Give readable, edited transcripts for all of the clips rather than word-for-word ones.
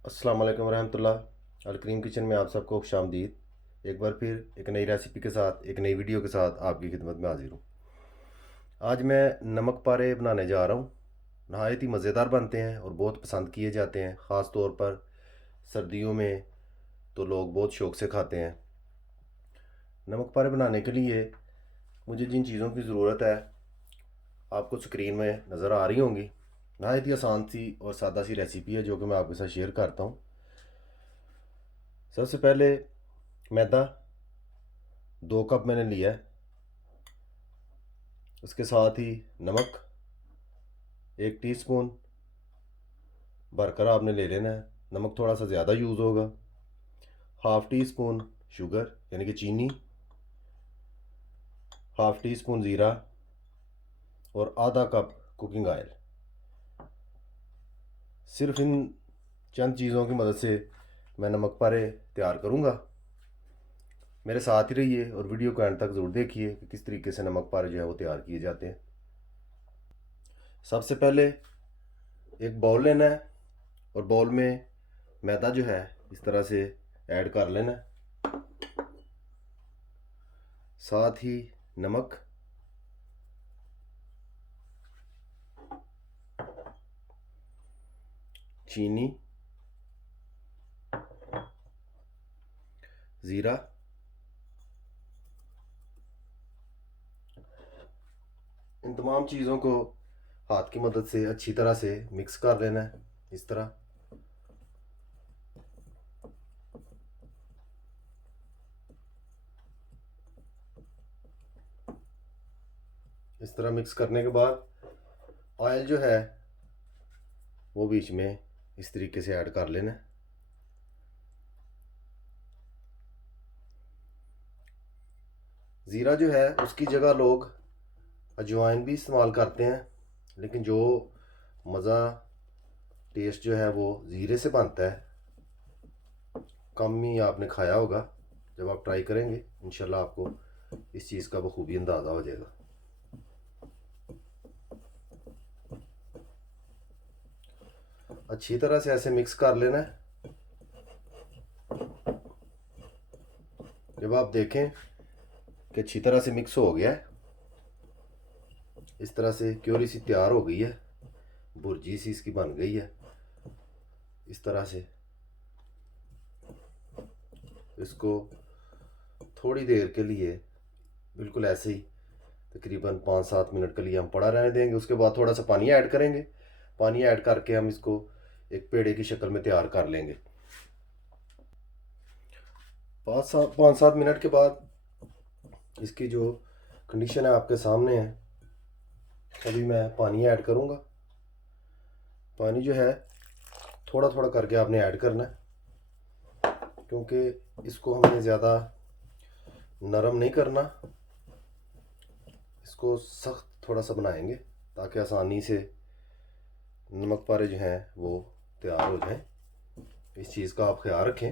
अस्सलाम वालेकुम रहमतुल्लाह। अलकरीम किचन में आप सबको खुशामदीद। एक बार फिर एक नई रेसिपी के साथ, एक नई वीडियो के साथ आपकी खिदमत में हाजिर हूँ। आज मैं नमक पारे बनाने जा रहा हूँ। नहायत ही मज़ेदार बनते हैं और बहुत पसंद किए जाते हैं, ख़ास तौर पर सर्दियों में तो लोग बहुत शौक़ से खाते हैं। नमक पारे बनाने के लिए मुझे जिन चीज़ों की ज़रूरत है आपको स्क्रीन में नज़र आ रही होंगी। नहायत ही आसान सी और सादा सी रेसिपी है जो कि मैं आपके साथ शेयर करता हूँ। सबसे पहले मैदा 2 कप मैंने लिया है। उसके साथ ही नमक 1 टीस्पून भरकर आपने ले लेना है। नमक थोड़ा सा ज़्यादा यूज़ होगा। हाफ़ टी स्पून शुगर यानी कि चीनी, हाफ़ टी स्पून ज़ीरा और आधा कप कुकिंग ऑयल। सिर्फ इन चंद चीज़ों की मदद से मैं नमक पारे तैयार करूँगा। मेरे साथ ही रहिए और वीडियो को एंड तक ज़रूर देखिए कि किस तरीके से नमक पारे जो है वो तैयार किए जाते हैं। सबसे पहले एक बाउल लेना है और बाउल में मैदा जो है इस तरह से ऐड कर लेना है। साथ ही नमक, चीनी, ज़ीरा, इन तमाम चीज़ों को हाथ की मदद से अच्छी तरह से मिक्स कर लेना है। इस तरह मिक्स करने के बाद ऑयल जो है वो बीच में इस तरीके से ऐड कर लेना है। ज़ीरा जो है उसकी जगह लोग अजवाइन भी इस्तेमाल करते हैं, लेकिन जो मज़ा टेस्ट जो है वो ज़ीरे से बनता है। कम ही आपने खाया होगा। जब आप ट्राई करेंगे इंशाल्लाह आपको इस चीज़ का बखूबी अंदाज़ा हो जाएगा। अच्छी तरह से ऐसे मिक्स कर लेना है। जब आप देखें कि अच्छी तरह से मिक्स हो गया है, इस तरह से क्योरी सी तैयार हो गई है, भुर्जी सी इसकी बन गई है। इस तरह से इसको थोड़ी देर के लिए बिल्कुल ऐसे ही तकरीबन 5-7 मिनट के लिए हम पड़ा रहने देंगे। उसके बाद थोड़ा सा पानी ऐड करेंगे। पानी ऐड करके हम इसको एक पेड़े की शक्ल में तैयार कर लेंगे। 5-7 मिनट के बाद इसकी जो कंडीशन है आपके सामने है। अभी मैं पानी ऐड करूँगा। पानी जो है थोड़ा थोड़ा करके आपने ऐड करना है, क्योंकि इसको हमने ज़्यादा नरम नहीं करना, इसको सख्त थोड़ा सा बनाएंगे ताकि आसानी से नमक पारे जो हैं वो तैयार हो जाएं। इस चीज़ का आप ख्याल रखें,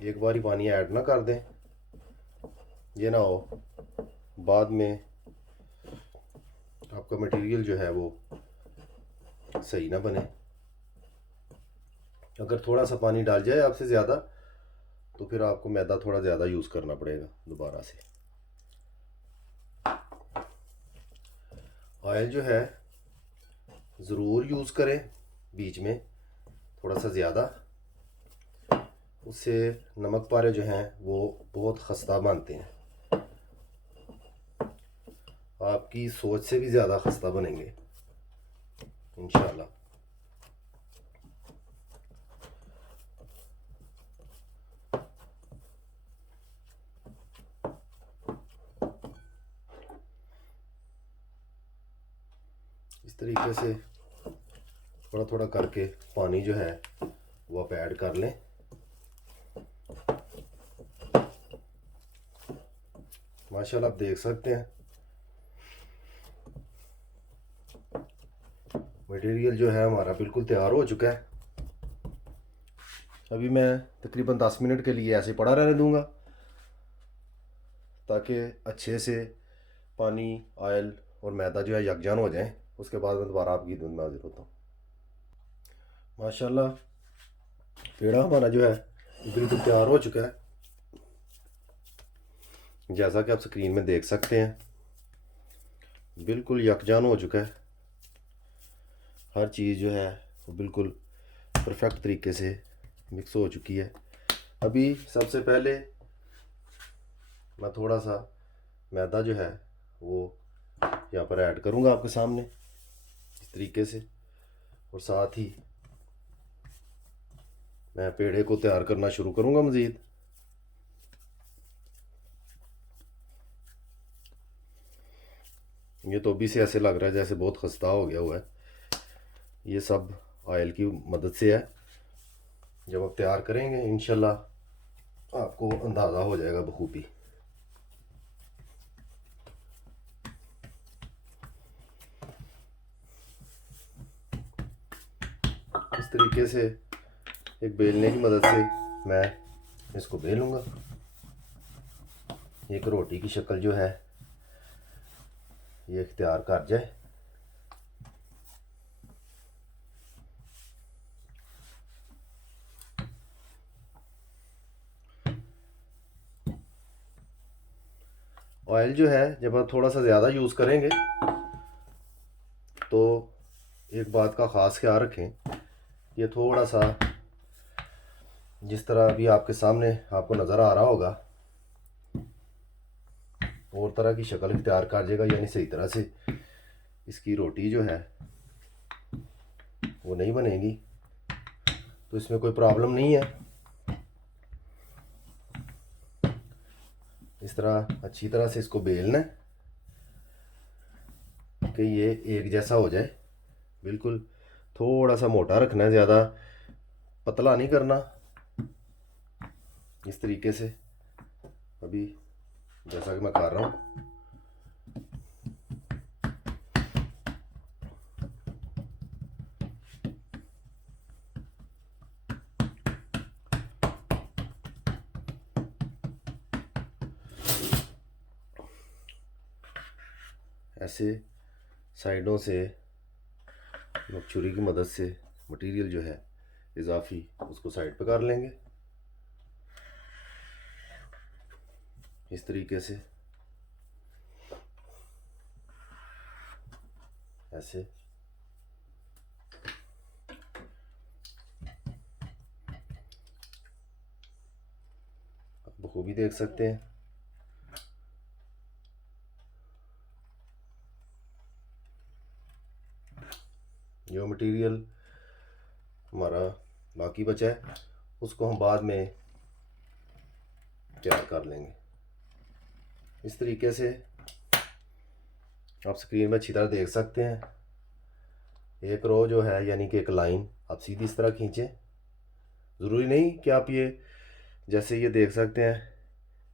एक बार ही पानी ऐड ना कर दें, ये ना हो बाद में आपका मटेरियल जो है वो सही ना बने। अगर थोड़ा सा पानी डाल जाए आपसे ज़्यादा तो फिर आपको मैदा थोड़ा ज़्यादा यूज़ करना पड़ेगा दोबारा से। ऑयल जो है ज़रूर यूज़ करें बीच में थोड़ा सा ज़्यादा, उससे नमक पारे जो हैं वो बहुत खस्ता बनते हैं। आपकी सोच से भी ज़्यादा खस्ता बनेंगे इंशाल्लाह। इस तरीके से थोड़ा थोड़ा करके पानी जो है वो आप ऐड कर लें। माशाल्लाह आप देख सकते हैं मटेरियल जो है हमारा बिल्कुल तैयार हो चुका है। अभी मैं तकरीबन 10 मिनट के लिए ऐसे पड़ा रहने दूंगा ताकि अच्छे से पानी, ऑयल और मैदा जो है यकजान हो जाए। उसके बाद मैं दोबारा आपकी धुन में हाजिर होता हूँ। माशाल्लाह पेड़ा हमारा जो है बिल्कुल तैयार हो चुका है, जैसा कि आप स्क्रीन में देख सकते हैं। बिल्कुल यकजान हो चुका है, हर चीज़ जो है वो बिल्कुल परफेक्ट तरीके से मिक्स हो चुकी है। अभी सबसे पहले मैं थोड़ा सा मैदा जो है वो यहाँ पर ऐड करूँगा आपके सामने इस तरीके से, और साथ ही मैं पेड़े को तैयार करना शुरू करूँगा मज़ीद। ये तो अभी से ऐसे लग रहा है जैसे बहुत खस्ता हो गया हुआ है, ये सब ऑयल की मदद से है। जब आप तैयार करेंगे इंशाल्लाह आपको अंदाज़ा हो जाएगा बखूबी। इस तरीके से एक बेलने की मदद से मैं इसको बेलूँगा। एक रोटी की शक्ल जो है ये इख्तियार कर जाए। ऑयल जो है जब आप थोड़ा सा ज़्यादा यूज़ करेंगे तो एक बात का ख़ास ख्याल रखें, ये थोड़ा सा जिस तरह अभी आपके सामने आपको नज़र आ रहा होगा और तरह की शक्ल इख्तियार कर जाएगा, यानी सही तरह से इसकी रोटी जो है वो नहीं बनेगी। तो इसमें कोई प्रॉब्लम नहीं है, इस तरह अच्छी तरह से इसको बेलना है कि ये एक जैसा हो जाए। बिल्कुल थोड़ा सा मोटा रखना है, ज़्यादा पतला नहीं करना। इस तरीके से अभी जैसा कि मैं कर रहा हूँ, ऐसे साइडों से छुरी की मदद से मटेरियल जो है इजाफी उसको साइड पे कर लेंगे इस तरीके से। ऐसे आप बखूबी देख सकते हैं। जो मटेरियल हमारा बाकी बचा है उसको हम बाद में तैयार कर लेंगे। इस तरीके से आप स्क्रीन में अच्छी तरह देख सकते हैं। एक रो जो है यानी कि एक लाइन आप सीधी इस तरह खींचें। ज़रूरी नहीं कि आप ये जैसे ये देख सकते हैं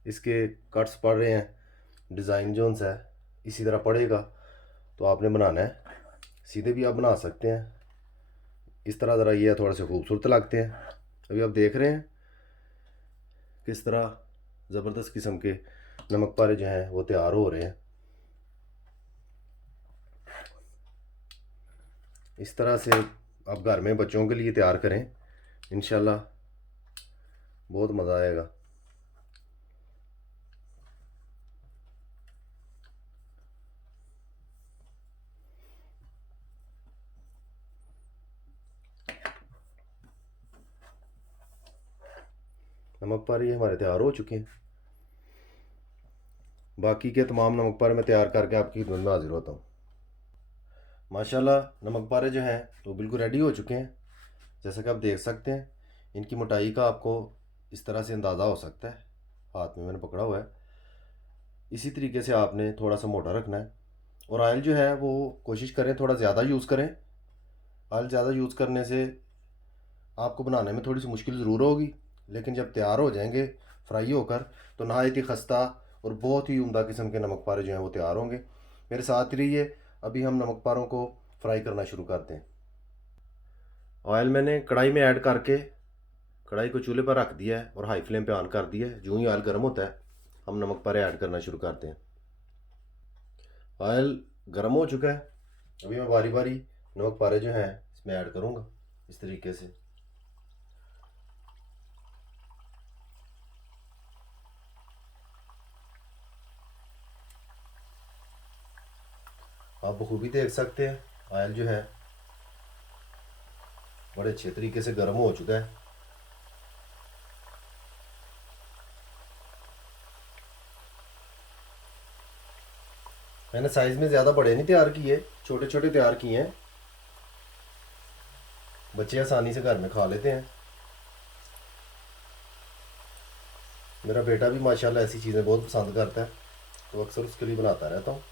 इसके कट्स पड़ रहे हैं, डिज़ाइन जो है इसी तरह पड़ेगा तो आपने बनाना है, सीधे भी आप बना सकते हैं। इस तरह ज़रा ये थोड़े से खूबसूरत लगते हैं। अभी आप देख रहे हैं किस तरह ज़बरदस्त किस्म के नमक पारे जो हैं वो तैयार हो रहे हैं। इस तरह से आप घर में बच्चों के लिए तैयार करें, इंशाल्लाह बहुत मज़ा आएगा। नमक पारे हमारे तैयार हो चुके हैं। बाकी के तमाम नमक पारे मैं तैयार करके आपकी खिदमत में हाजिर होता हूँ। माशाल्लाह नमक पारे जो हैं वो बिल्कुल रेडी हो चुके हैं। जैसा कि आप देख सकते हैं इनकी मोटाई का आपको इस तरह से अंदाज़ा हो सकता है। हाथ में मैंने पकड़ा हुआ है, इसी तरीके से आपने थोड़ा सा मोटा रखना है। और ऑयल जो है वो कोशिश करें थोड़ा ज़्यादा यूज़ करें। ऑयल ज़्यादा यूज़ करने से आपको बनाने में थोड़ी सी मुश्किल ज़रूर होगी, लेकिन जब तैयार हो जाएंगे फ्राई होकर तो नहायत ही खस्ता और बहुत ही उम्दा किस्म के नमक पारे जो हैं वो तैयार होंगे। मेरे साथ ही रहिए, अभी हम नमक पारों को फ्राई करना शुरू करते हैं। ऑयल मैंने कढ़ाई में ऐड करके कढ़ाई को चूल्हे पर रख दिया है और हाई फ्लेम पे ऑन कर दिया है। जो ही ऑयल गर्म होता है हम नमक पारे ऐड करना शुरू करते हैं। ऑयल गर्म हो चुका है, अभी मैं बारी बारी नमक पारे जो हैं इसमें ऐड करूँगा इस तरीके से। आप बखूबी देख सकते हैं ऑयल जो है बड़े अच्छे तरीके से गर्म हो चुका है। मैंने साइज़ में ज़्यादा बड़े नहीं तैयार किए, छोटे छोटे तैयार किए हैं, बच्चे आसानी से घर में खा लेते हैं। मेरा बेटा भी माशाल्लाह ऐसी चीज़ें बहुत पसंद करता है, तो अक्सर उसके लिए बनाता रहता हूँ।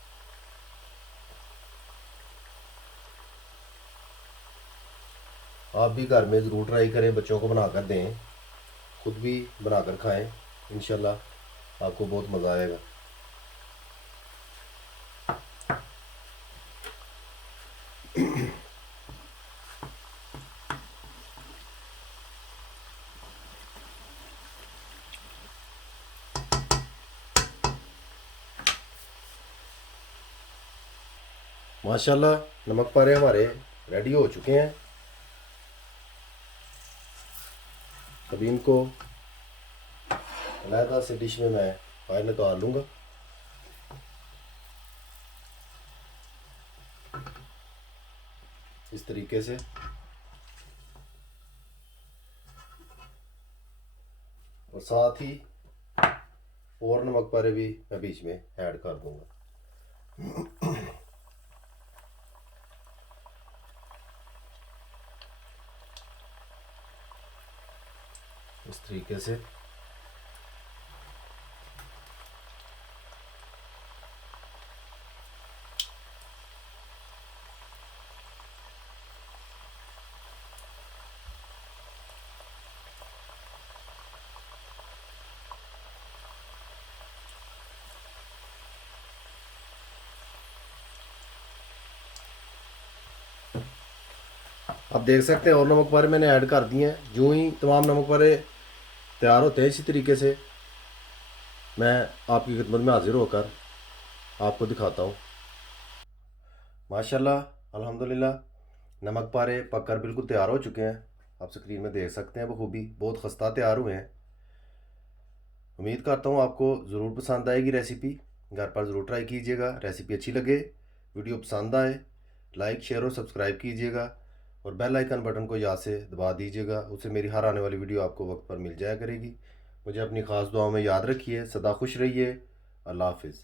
आप भी घर में ज़रूर ट्राई करें, बच्चों को बनाकर दें, खुद भी बनाकर खाएं, इंशाल्लाह आपको बहुत मज़ा आएगा। माशाल्लाह नमक पारे हमारे रेडी हो चुके हैं। अभी इनको अलहदा से डिश में मैं बाहर निकाल लूँगा। इस तरीके से और साथ ही और नमक पारे भी मैं बीच में ऐड कर दूँगा। इस तरीके से आप देख सकते हैं और नमक पारे मैंने ऐड कर दिए हैं। जो ही तमाम नमक पारे तैयार होते हैं इसी तरीके से मैं आपकी खिदमत में हाजिर होकर आपको दिखाता हूँ। माशाल्लाह अल्हम्दुलिल्लाह नमक पारे पककर बिल्कुल तैयार हो चुके हैं। आप स्क्रीन में देख सकते हैं बखूबी बहुत खस्ता तैयार हुए हैं। उम्मीद करता हूँ आपको ज़रूर पसंद आएगी रेसिपी। घर पर ज़रूर ट्राई कीजिएगा। रेसिपी अच्छी लगे, वीडियो पसंद आए, लाइक शेयर और सब्सक्राइब कीजिएगा और बेल आइकन बटन को याद से दबा दीजिएगा। उससे मेरी हर आने वाली वीडियो आपको वक्त पर मिल जाया करेगी। मुझे अपनी ख़ास दुआओं में याद रखिए। सदा खुश रहिए। अल्लाह हाफिज़।